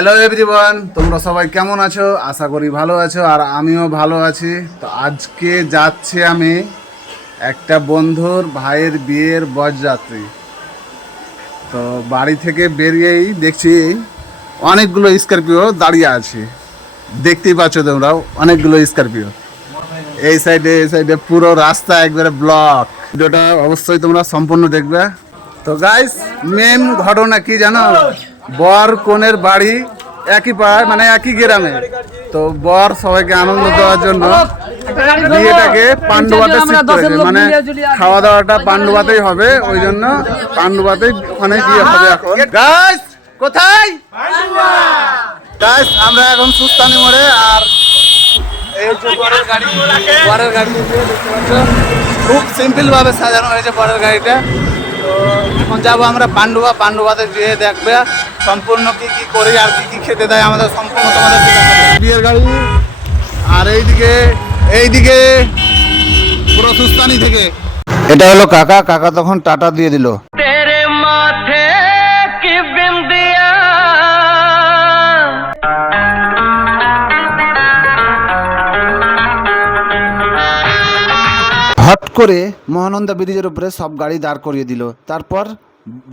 Hello everyone, তোমরা সবাই কেমন আছো? আশা করি ভালো আছো, আর আমিও ভালো আছি। তো আজকে যাচ্ছি আমি একটা বন্ধুর ভাইয়ের বিয়ের বরযাত্রী। তো বাড়ি থেকে বেরিয়েই দেখছি অনেকগুলো স্করপিও দাঁড়িয়ে আছে। দেখতেই পাচ্ছ তোমরাও, অনেকগুলো স্করপিও। এই সাইডে পুরো রাস্তা একবারে ব্লক। ভিডিওটা অবশ্যই তোমরা সম্পূর্ণ দেখবে। তো গাইস, মেন ঘটনা কি জানো? বর কনের বাড়ি একই পাড়ায়, মানে একই গ্রামে। তো বর সবাইকে আনন্দ দেওয়ার জন্য বিয়েটাকে পান্ডুয়াতে শিফট করেছে, মানে খাওয়া দাওয়াটা পান্ডুয়াতেই হবে। ওই জন্য পান্ডুয়াতেই ওখানে বিয়ে হবে এখন। গাইস কোথায়? গাইস আমরা এখন সুস্তানি মোড়ে, আর এই যে বরের গাড়ি দেখতে পাচ্ছ, খুব সিম্পল ভাবে সাজানো হয়েছে বরের গাড়িটা। তো এখন যাবো আমরা পান্ডুয়াতে যেয়ে দেখবে সম্পূর্ণ কি কি করি আর কি কি খেতে দেয় আমাদের, সম্পূর্ণ তোমাদের বিয়ের গাড়ি। আর এইদিকে পুরো সুস্তানি থেকে এটা হলো কাকা তখন টাটা দিয়ে দিল। হট করে মহানন্দা ব্রিজের উপরে সব গাড়ি দাঁড় করিয়ে দিল। তারপর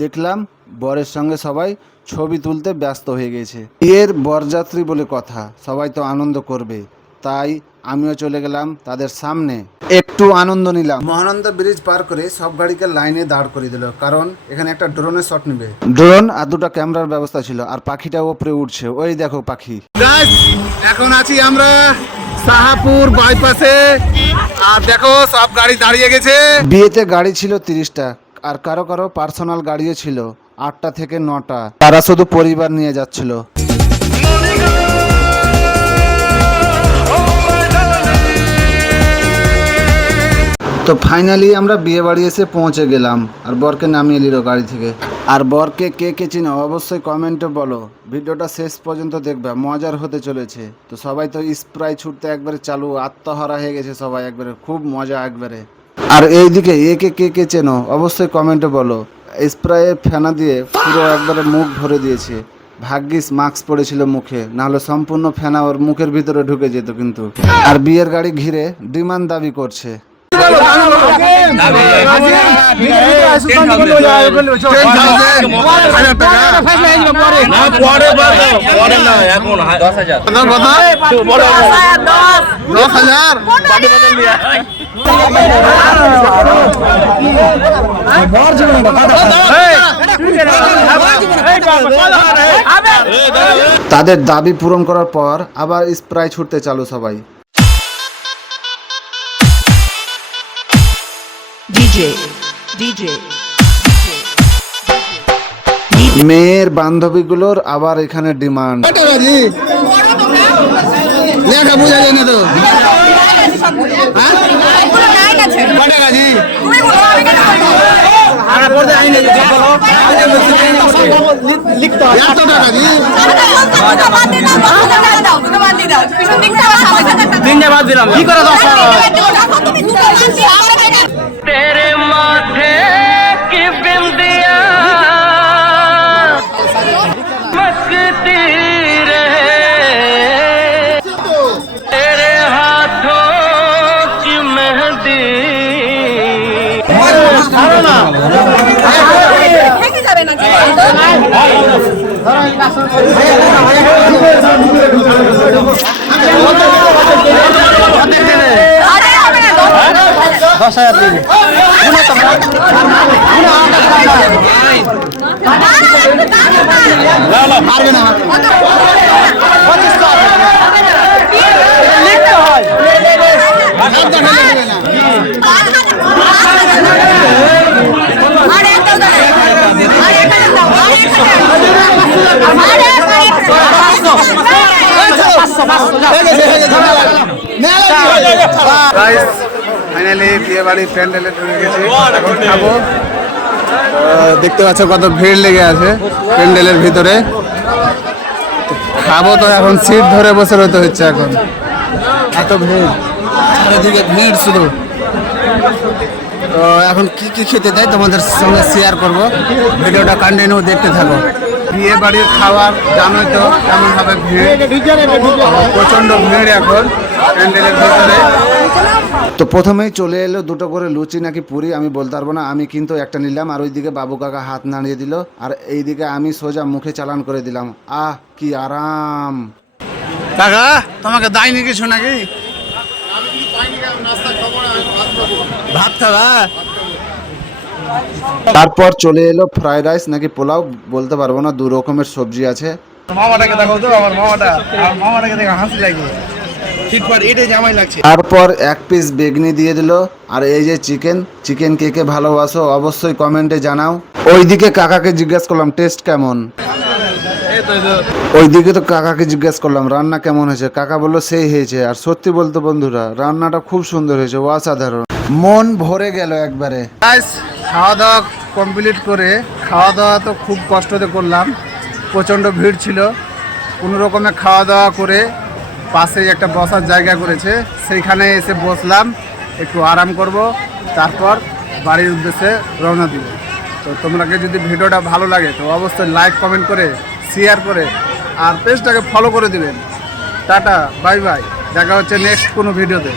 দেখলাম বরের সঙ্গে সবাই ছবি তুলতে ব্যস্ত হয়ে গেছে। বিয়ের বরযাত্রী বলে কথা, সবাই তো আনন্দ করবে, তাই আমিও চলে গেলাম তাদের সামনে, একটু আনন্দ নিলাম। মহানন্দা ব্রিজ পার করে সব গাড়িকে লাইনে দাঁড় করিয়ে দিল, কারণ এখানে একটা ড্রোনের শট নেবে। ড্রোন আর দুটো ক্যামেরার ব্যবস্থা ছিল, আর পাখিটা উপরে উঠছে, ওই দেখো পাখি। এখন আছি আমরা শাহপুর বাইপাসে, আর দেখো সব গাড়ি দাঁড়িয়ে গেছে। বিয়েতে গাড়ি ছিল 30টা, আর কারো পার্সোনাল গাড়িও ছিল 8টা থেকে 9টা। তারা শুধু পরিবার নিয়ে যাচ্ছিল। তো ফাইনালি আমরা বিয়ে বাড়ি এসে পৌঁছে গেলাম, আর বরকে নামিয়ে নিল গাড়ি থেকে। আর বরকে কে চিনো অবশ্যই কমেন্টে বলো। ভিডিওটা শেষ পর্যন্ত দেখবে, মজার হতে চলেছে। তো সবাই তো স্প্রাই ছুটতে একবারে চালু, আত্মহারা হয়ে গেছে সবাই, একবারে খুব মজা একবারে। আর এইদিকে কে চেনো অবশ্যই কমেন্টে বলো। স্প্রায়ে ফেনা দিয়ে পুরো একবারে মুখ ভরে দিয়েছে। ভাগ্যিস মাস্ক পড়েছিল মুখে, নাহলে সম্পূর্ণ ফেনা ওর মুখের ভিতরে ঢুকে যেত কিন্তু। আর বিয়ের গাড়ি ঘিরে ডিমান্ড দাবি করছে। তাদের দাবি পূরণ করার পর আবার স্প্রাই ছুটতে চালু সবাই। মেয়ের বান্ধবীগুলোর আবার এখানে ডিমান্ড। লেখা বোঝা যায় না তো। ফাইনালি বিয়ে বাড়ির প্যান্ডেলে ঢুকে গেছি, এখন খাবো। দেখতে পাচ্ছ কত ভিড় লেগে আছে প্যান্ডেলের ভিতরে। খাবো তো এখন সিট ধরে বসে রইতে হচ্ছে, এখন এত ভিড়, চারিদিকে ভিড় শুধু। তো এখন কি কি খেতে দেয় তোমাদের সঙ্গে শেয়ার করব, ভিডিওটা কন্টিনিউ দেখতে থাকো। বিয়ে বাড়ির খাবার জানোই তো কেমন হবে ভিড়, প্রচণ্ড ভিড় এখন প্যান্ডেলের ভিতরে। তো প্রথমেই চলে এলো দুটো করে লুচি নাকি পুরি, আমি বলতে পারবো না, আমি কিন্তু একটা নিলাম আর ওইদিকে বাবু কাকা হাত নাড়িয়ে দিল আর এইদিকে আমি সোজা মুখে চালান করে দিলাম। আহ কি আরাম। কাকা তোমাকে দেয়নি কিছু নাকি? ভাত খাবা? তারপর চলে এলো ফ্রাইড রাইস নাকি পোলাও, বলতে পারবো না, দু রকমের সবজি আছে। মামাটাকে দেখো তো, আমার মামাটাকে দেখে হাসি লাগে, ফিটফাট এটাই জামাই লাগছে। তারপর এক পিস বেগনি দিয়ে দিল আর এই যে চিকেন কে কে ভালোবাসো অবশ্যই কমেন্টে জানাও। ওইদিকে কাকাকে জিজ্ঞেস করলাম টেস্ট কেমন, ওইদিকে তো কাকাকে জিজ্ঞেস করলাম রান্না কেমন হয়েছে, কাকা বললো সেই হয়েছে। আর সত্যি বলতে বন্ধুরা রান্নাটা খুব সুন্দর হয়েছে, অসাধারণ, মন ভরে গেল একবারে। খাওয়া দাওয়া কমপ্লিট করে, খাওয়া দাওয়া তো খুব কষ্টতে করলাম, প্রচণ্ড ভিড় ছিল, কোনো রকমে খাওয়া দাওয়া করে পাশেই একটা বসার জায়গা করেছে, সেইখানে এসে বসলাম, একটু আরাম করব, তারপর বাড়ির উদ্দেশ্যে রওনা দিব। তো তোমরাকে যদি ভিডিওটা ভালো লাগে তো অবশ্যই লাইক কমেন্ট করে শেয়ার করে আর পেজটাকে ফলো করে দিবেন। টাটা বাই বাই, দেখা হচ্ছে নেক্সট কোনো ভিডিওতে।